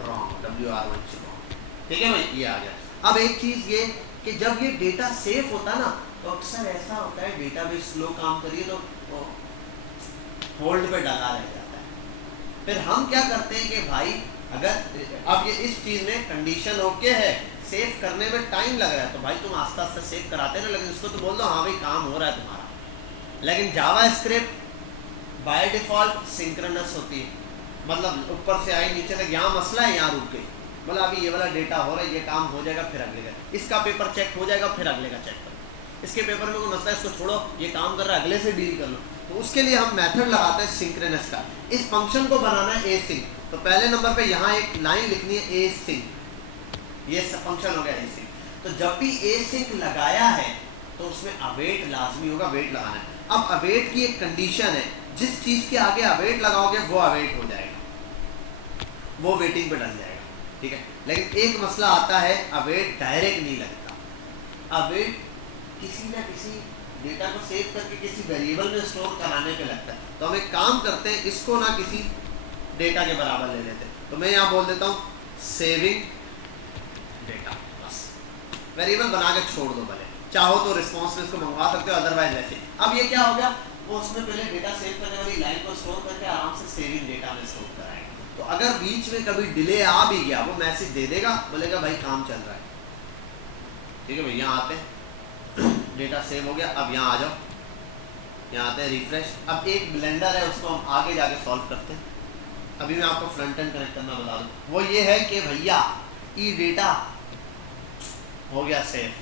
रॉन्ग, WR1 ठीक है भाई, ये आ गया। अब एक चीज ये कि जब ये डेटा सेव होता है ना, तो अक्सर ऐसा होता है डेटा भी स्लो काम करिए तो होल्ड पे डाला रह जाता है। फिर हम क्या करते हैं कि भाई अगर अब ये इस चीज में कंडीशन ओके है, सेव करने में टाइम लग रहा है, तो भाई तुम आस्ते आस्ते सेव कराते ना, लेकिन इसको तो बोल दो हाँ भाई काम हो रहा है तुम्हारा। लेकिन जावास्क्रिप्ट बाय डिफॉल्ट सिंक्रोनस होती है, मतलब ऊपर से आई नीचे तक, यहाँ मसला है यहाँ रुक गई, मतलब अभी ये वाला डेटा हो रहा है, ये काम हो जाएगा फिर अगले का, इसका पेपर चेक हो जाएगा फिर अगले का चेक करो, इसके पेपर में कोई मसला है इसको छोड़ो, ये काम कर रहा है अगले से डील कर लो। तो उसके लिए हम मेथड लगाते हैं सिंक्रोनस का। इस फंक्शन को बनाना है async, तो पहले नंबर पे यहाँ एक लाइन लिखनी है async, ये फंक्शन हो गया async। तो जब भी async लगाया है तो उसमें अवेट लाजमी होगा, वेट लगाना है। अब अवेट की एक कंडीशन है, जिस चीज के आगे अवेट लगाओगे वो अवेट हो जाएगा, वो वेटिंग पे डल जाएगा, ठीक है। लेकिन एक मसला आता है, अवेट डायरेक्ट नहीं लगता, अवेट किसी ना किसी डेटा को सेव करके किसी वेरिएबल में स्टोर कराने पे लगता है। तो हम एक काम करते हैं, इसको ना किसी डेटा के बराबर ले लेते हैं। तो मैं यहाँ बोल देता हूँ सेविंग डेटा, बस वेरिएबल बना के छोड़ दो, भले चाहो तो रिस्पॉन्स में इसको मंगवा सकते हो, अदरवाइज वैसे। अब ये क्या हो गया, वो उसमें पहले डेटा सेव करने वाली लाइन को स्टोर करके आराम से सेविंग डेटा में स्टोर कराएगा। तो अगर बीच में कभी डिले आ भी गया, वो मैसेज दे देगा, बोलेगा भाई काम चल रहा है, ठीक है भाई। यहाँ आते हैं, डेटा सेव हो गया। अब यहाँ आ जाओ, यहाँ आते हैं रिफ्रेश। अब एक ब्लेंडर है, उसको हम आगे जाके सॉल्व करते हैं। अभी मैं आपको फ्रंट एंड कनेक्ट करना बता दूँ, वो ये है कि भैया ई डेटा हो गया सेफ,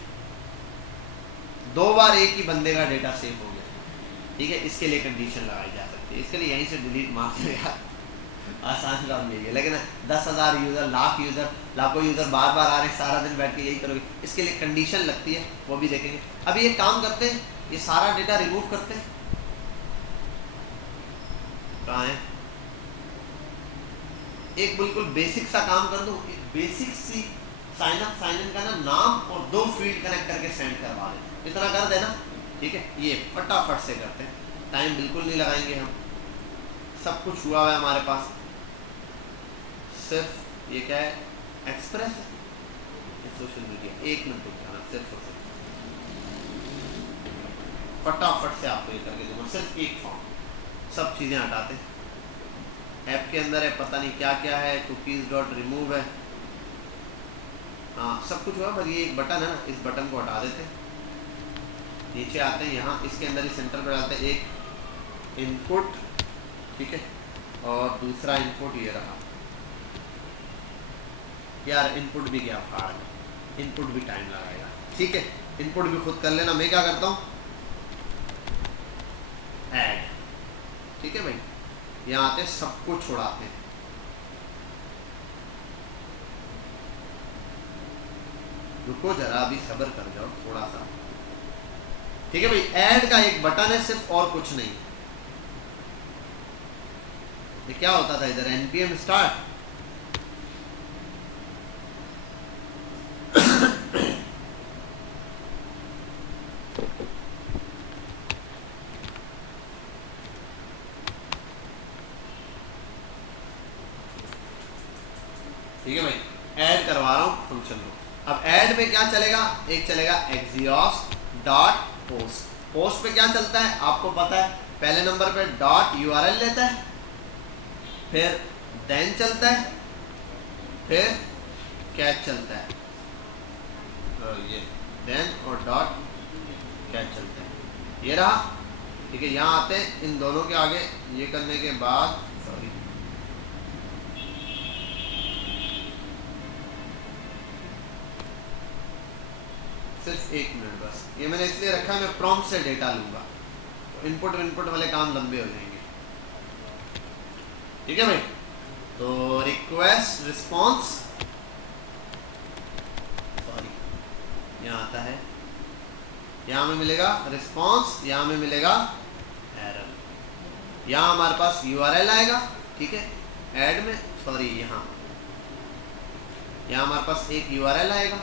2 बार एक ही बंदे का डेटा सेफ हो गया, ठीक है। इसके लिए कंडीशन लगाई जा सकती है, इसके लिए यहीं से डिलीट मार देगा, आसान काम नहीं है। लेकिन 10,000 यूज़र, लाख यूज़र, लाखों यूज़र बार बार आ रहे, सारा दिन बैठ के यही करोगे, इसके लिए कंडीशन लगती है, वो भी देखेंगे। अभी एक काम करते हैं, ये सारा डेटा रिमूव करते हैं। कहाँ है? एक बिल्कुल बेसिक सा काम कर दो, बेसिक सी साइन अप साइन इन का ना नाम और 2 फील्ड कनेक्ट करके सेंड करवा दें, इतना कर देना, ठीक है। ये फटाफट से करते हैं, टाइम बिल्कुल नहीं लगाएंगे हम, सब कुछ हुआ है हमारे पास। सिर्फ ये क्या है, एक्सप्रेस है, ये सोशल मीडिया, 1 मिनट रुकना, सिर्फ और सिर्फ फटाफट से आपको ये करके दूंगा, सिर्फ एक फॉर्म, सब चीज़ें हटाते हैं। ऐप के अंदर है, पता नहीं क्या क्या है, कुकीज़ डॉट रिमूव है, हाँ सब कुछ हुआ, बस ये एक बटन है ना, इस बटन को हटा देते हैं। नीचे आते हैं, यहाँ इसके अंदर ही सेंटर पर डालते हैं एक इनपुट, ठीक है, और दूसरा इनपुट ये रहा। यार इनपुट भी क्या फाड़ है, इनपुट भी टाइम लगाएगा, ठीक है। इनपुट भी खुद कर लेना, मैं क्या करता हूँ, ऐड, ठीक है भाई। यहाँ आते सबको छुड़ाते हैं, रुको जरा, अभी सब्र कर जाओ थोड़ा सा, ठीक है भाई। ऐड का एक बटन है सिर्फ, और कुछ नहीं। ये क्या होता था इधर, npm स्टार्ट, ठीक है भाई। ऐड करवा रहा हूँ फंक्शन को। अब ऐड में क्या चलेगा, एक चलेगा exhaust डॉट पोस्ट। पोस्ट पे क्या चलता है आपको पता है, पहले नंबर पे डॉट URL लेता है, फिर देन चलता है, फिर कैच चलता है, और ये देन और डॉट कैच चलता है, ये रहा, ठीक है। यहाँ आते हैं, इन दोनों के आगे ये करने के बाद, सॉरी सिर्फ 1 मिनट बस, ये मैंने इसलिए रखा है, मैं प्रॉम्प्ट से डेटा लूंगा, तो इनपुट वाले काम लंबे हो जाएंगे, ठीक है भाई। तो रिक्वेस्ट रिस्पॉन्स, सॉरी यहाँ आता है, यहाँ में मिलेगा रिस्पॉन्स, यहाँ में मिलेगा एरर, यहाँ हमारे पास URL आएगा, ठीक है। ऐड में सॉरी यहाँ हमारे पास एक URL आएगा,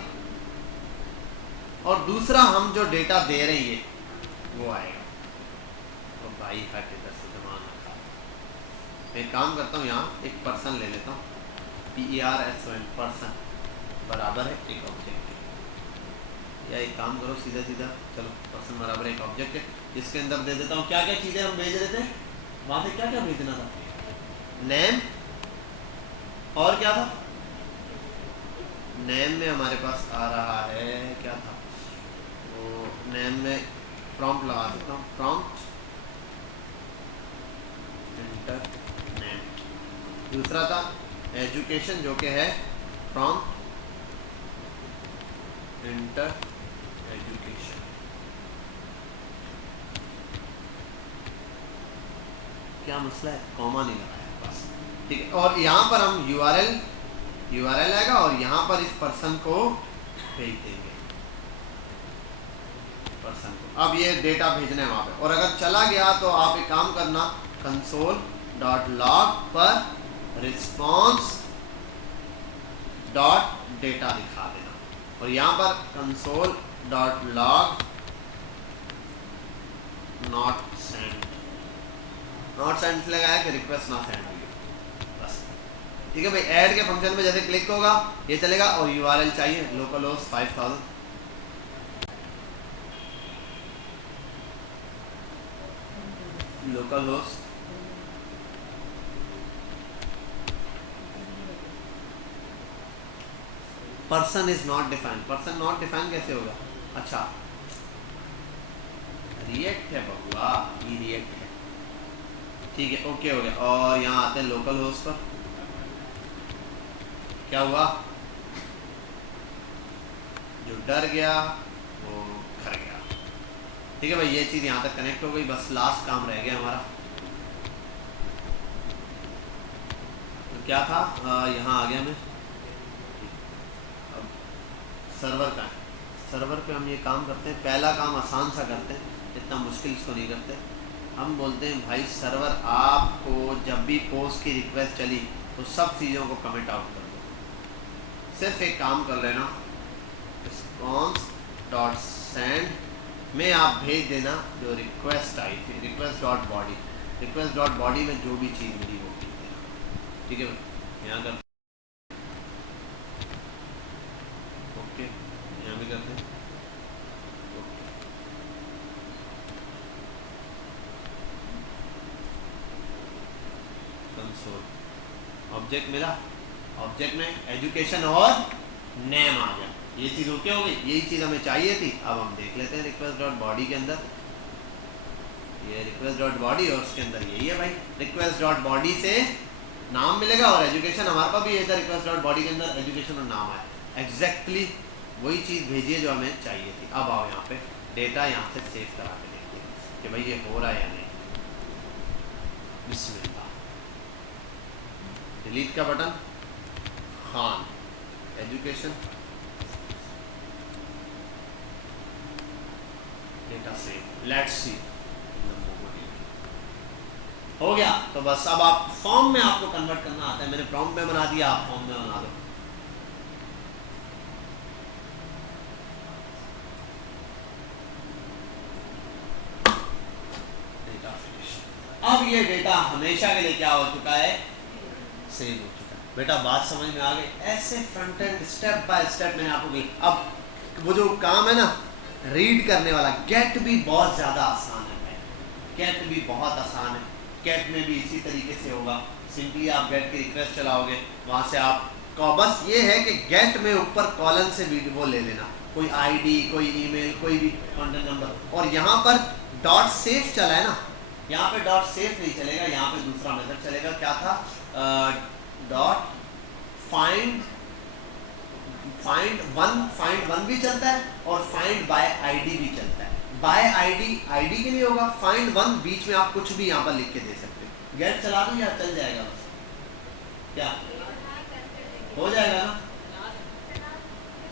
और दूसरा हम जो डेटा दे रहे हैं वो आएगा। तो भाई हट इधर से, दिमाग रखा, मैं एक काम करता हूँ, यहाँ एक पर्सन ले लेता हूँ, PERSON, पर्सन बराबर है एक ऑब्जेक्ट है, या एक काम करो सीधा सीधा, चलो पर्सन बराबर एक ऑब्जेक्ट है, इसके अंदर दे देता हूँ क्या क्या चीज़ें हम भेज रहे थे, वहाँ से क्या क्या भेजना था, नेम, और क्या था, नेम में हमारे पास आ रहा है क्या था, वो नेम में प्रॉम्प्ट लगा देता हूँ, प्रॉम्प्ट एंटर नेम। दूसरा था एजुकेशन, जो कि है प्रॉम्प्ट एंटर एजुकेशन। क्या मसला है, कॉमा नहीं लगाया बस, ठीक है। और यहाँ पर हम URL आएगा, और यहाँ पर इस पर्सन को भेज देंगे, पर्सन को। अब ये डेटा भेजना है वहाँ पे, और अगर चला गया तो आप एक काम करना, console.log पर रिस्पॉन्स डॉट डेटा दिखा देना, और यहाँ पर console.log नॉट सेंड लगाया कि रिक्वेस्ट ना सेंड हुई, बस, ठीक है भाई। ऐड के फंक्शन पे जैसे क्लिक होगा ये चलेगा, और URL चाहिए localhost 5000, localhost person is not defined, person not defined कैसे होगा, अच्छा रिएक्ट है बबुआ, ये रिएक्ट है, ठीक है, ओके हो गया। और यहाँ आते हैं लोकल होस्ट पर, क्या हुआ, जो डर गया वो घर गया। ठीक है भाई, ये चीज़ यहाँ तक कनेक्ट हो गई। बस लास्ट काम रह गया हमारा, तो क्या था, यहाँ आ गया मैं। अब सर्वर का है, सर्वर पे हम ये काम करते हैं। पहला काम आसान सा करते हैं, इतना मुश्किल इसको नहीं करते। हम बोलते हैं भाई सर्वर आपको जब भी पोस्ट की रिक्वेस्ट चली तो सब चीज़ों को कमिट आउट कर दो। सिर्फ एक काम कर लेना, रिस्पॉन्स डॉट सेंड में आप भेज देना जो रिक्वेस्ट आई थी, request dot body. Request dot body में जो भी चीज़ मिली वो भेज देना। ठीक है भाई, यहाँ कर ओके, यहाँ भी करते हैं कंसोल। ऑब्जेक्ट मिला, ऑब्जेक्ट में एजुकेशन और नेम आ गया। ये चीज़ ओके हो गई, यही चीज़ हमें चाहिए थी। अब हम देख लेते हैं रिक्वेस्ट डॉट बॉडी के अंदर, ये रिक्वेस्ट डॉट बॉडी और उसके अंदर यही है भाई, रिक्वेस्ट डॉट बॉडी से नाम मिलेगा और एजुकेशन हमारे पास भी ये था, रिक्वेस्ट डॉट बॉडी के अंदर एजुकेशन और नाम है। एग्जैक्टली वही चीज़ भेजिए जो हमें चाहिए थी। अब आओ यहाँ पे डेटा यहाँ से सेव करा के देखते हैं कि भाई ये हो रहा है या नहीं। बिस्मिल्लाह, डिलीट का button, Khan education, data save, let's see, हो गया। तो बस अब आप फॉर्म में आपको कन्वर्ट करना आता है। मैंने प्रॉम्प्ट में बना दिया, आप फॉर्म में बना दो। Data finish. अब ये डेटा हमेशा के लिए क्या हो चुका है, सेव हो चुका है। बेटा बात समझ में आ गई? ऐसे front end step by step मैंने आपको की। अब वो जो काम है ना रीड करने वाला, गेट भी बहुत ज़्यादा आसान है, गेट भी बहुत आसान है। गेट में भी इसी तरीके से होगा, सिंपली आप गेट की रिक्वेस्ट चलाओगे, वहाँ से आप बस ये है कि गेट में ऊपर कॉलन से वो ले लेना, कोई आईडी, कोई ईमेल, कोई भी कॉन्टेक्ट नंबर। और यहाँ पर डॉट सेव चला है ना, यहाँ पे डॉट सेव नहीं चलेगा, यहाँ पे दूसरा मेथड चलेगा। क्या था, डॉट फाइंड वन भी चलता है और फाइंड बाय आईडी भी चलता है। बाय आईडी के लिए होगा, फाइंड वन बीच में आप कुछ भी यहाँ पर लिख के दे सकते हो। गेट चला दो या चल जाएगा, बस क्या हो जाएगा ना,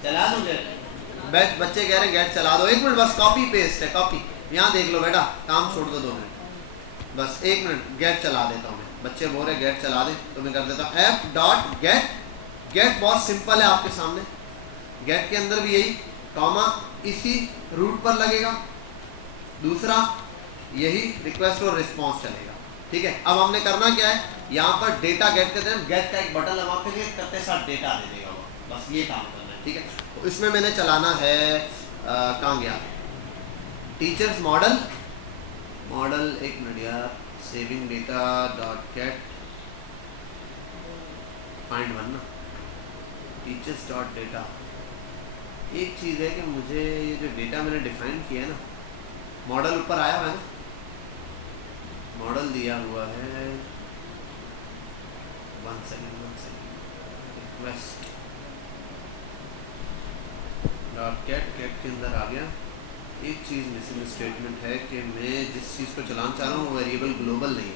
चला दो गेट। बच्चे कह रहे हैं गेट चला दो, 1 मिनट बस, कॉपी पेस्ट है, कॉपी यहाँ देख लो बेटा, काम छोड़ दो 2 मिनट, बस 1 मिनट, गेट चला देता हूँ मैं। बच्चे बोल रहे गेट चला दे तो मैं कर देता हूँ एफ डॉट गेट। गेट बहुत सिंपल है आपके सामने, गेट के अंदर भी यही कॉमा इसी रूट पर लगेगा, दूसरा यही रिक्वेस्ट और रिस्पॉन्स चलेगा। ठीक है, अब हमने करना क्या है, यहाँ पर डेटा गेट करते हैं, गेट का एक बटन लगा के लिए करते साथ डेटा दे देगा वो, बस ये काम करना है। ठीक है, तो इसमें मैंने चलाना है, कहाँ गया टीचर्स मॉडल, एक मिनट यार, saving data dot gate find one ना, टीचर्स डॉट डेटा। एक चीज़ है कि मुझे ये जो डेटा मैंने डिफाइन किया है ना, मॉडल ऊपर आया हुआ है ना, मॉडल दिया हुआ है, 1 सेकेंड, रिक्वेस्ट डॉट गेट के अंदर आ गया। एक चीज़ मिसिंग स्टेटमेंट है कि मैं जिस चीज़ को चलाना चाह रहा हूँ वो वेरिएबल ग्लोबल नहीं है,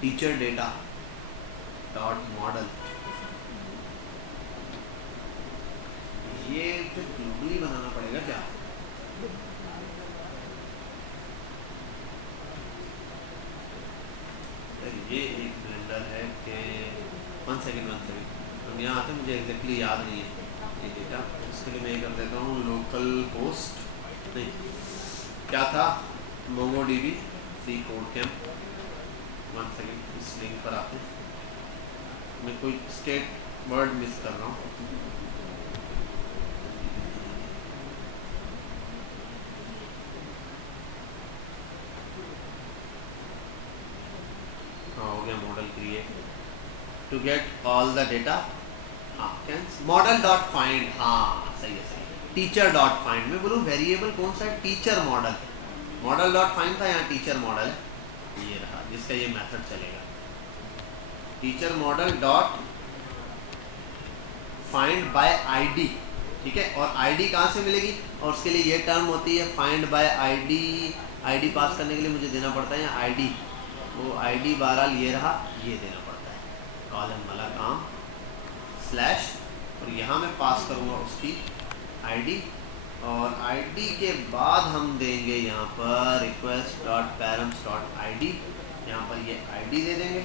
टीचर डेटा डॉट मॉडल, ये तो ग्लोबली बनाना पड़ेगा क्या? ये एक ब्लेंडर है कि 1 सेकेंड, हम यहाँ आते हैं, मुझे एग्जैक्टली याद नहीं है ये डेटा, इसके लिए मैं कर देता हूँ लोकल होस्ट, नहीं क्या था, MongoDB free code camp. 1 second, इस लिंक पर आते हैं, मैं कोई स्टेट वर्ड मिस कर रहा हूँ। हो गया model create to get all the data, हाँ मॉडल डॉट फाइंड, हाँ सही है, टीचर डॉट फाइंड में बोलूँ वेरिएबल कौन सा है, teacher model, model dot find था, यहाँ टीचर मॉडल है, ये रहा जिसका ये मेथड चलेगा, teacher model dot find by ID, ठीक है। और आईडी कहाँ से मिलेगी, और उसके लिए ये टर्म होती है फाइंड बाय आईडी। आईडी पास करने के लिए मुझे देना पड़ता है आईडी, वो आईडी बहरहाल ये रहा, ये देना पड़ता है कॉलन वाला काम स्लैश, और यहाँ मैं पास करूँगा उसकी आईडी, और आईडी के बाद हम देंगे यहाँ पर request dot params dot ID, यहाँ पर ये आईडी दे देंगे।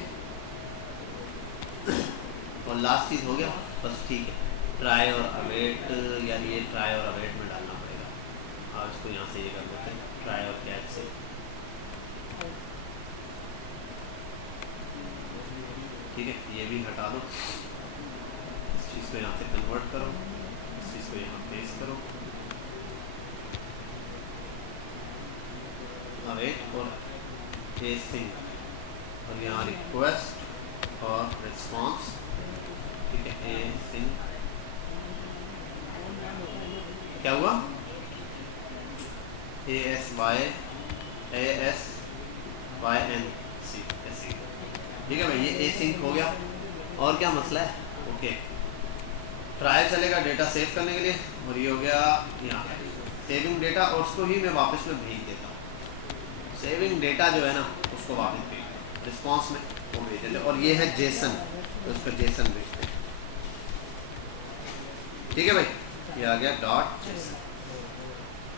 और लास्ट चीज़ हो गया बस, ठीक है। ट्राई और अवेट, यार ये ट्राई और अवेट में डालना पड़ेगा। और इसको यहाँ से ये कर देते हैं ट्राई और कैच से, ठीक है। ये भी हटा दो, इस चीज़ को यहाँ से कन्वर्ट करो, इस चीज़ को यहाँ पेस्ट करो, अवेट और एसिंग, और यहाँ रिक्वेस्ट और रिस्पॉन्स, ठीक है। एसिंग क्या हुआ, ASYN C, ठीक है भाई, ये एसिंक हो गया। और क्या मसला है, ओके। ट्रायल चलेगा डेटा सेव करने के लिए, और ये हो गया यहाँ सेविंग डेटा, और उसको ही मैं वापस में भेज देता हूँ। सेविंग डेटा जो है ना उसको वापस भेज रिस्पॉन्स में वो भेज देते, और ये है जेसन, तो उसको जेसन भेजते हैं, ठीक है भाई। ये आ गया डॉट जेसन।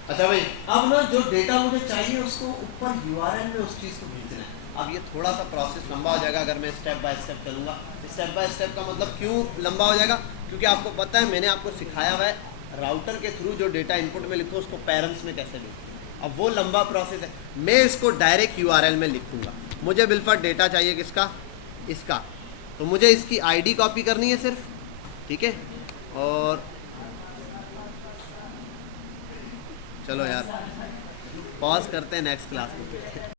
अच्छा भाई, अब ना जो डेटा मुझे चाहिए उसको ऊपर URL में उस चीज़ को भेजना है। अब ये थोड़ा सा प्रोसेस लंबा हो जाएगा अगर मैं स्टेप बाय स्टेप चलूँगा। स्टेप बाय स्टेप का मतलब क्यों लंबा हो जाएगा, क्योंकि आपको पता है मैंने आपको सिखाया हुआ है राउटर के थ्रू जो डेटा इनपुट में लिखो उसको पैरम्स में कैसे लिखो। अब वो लंबा प्रोसेस है, मैं इसको डायरेक्ट URL में लिखूँगा। मुझे बिलफर डेटा चाहिए किसका, इसका, तो मुझे इसकी ID कॉपी करनी है सिर्फ, ठीक है। और चलो यार पॉज करते हैं, नेक्स्ट क्लास में।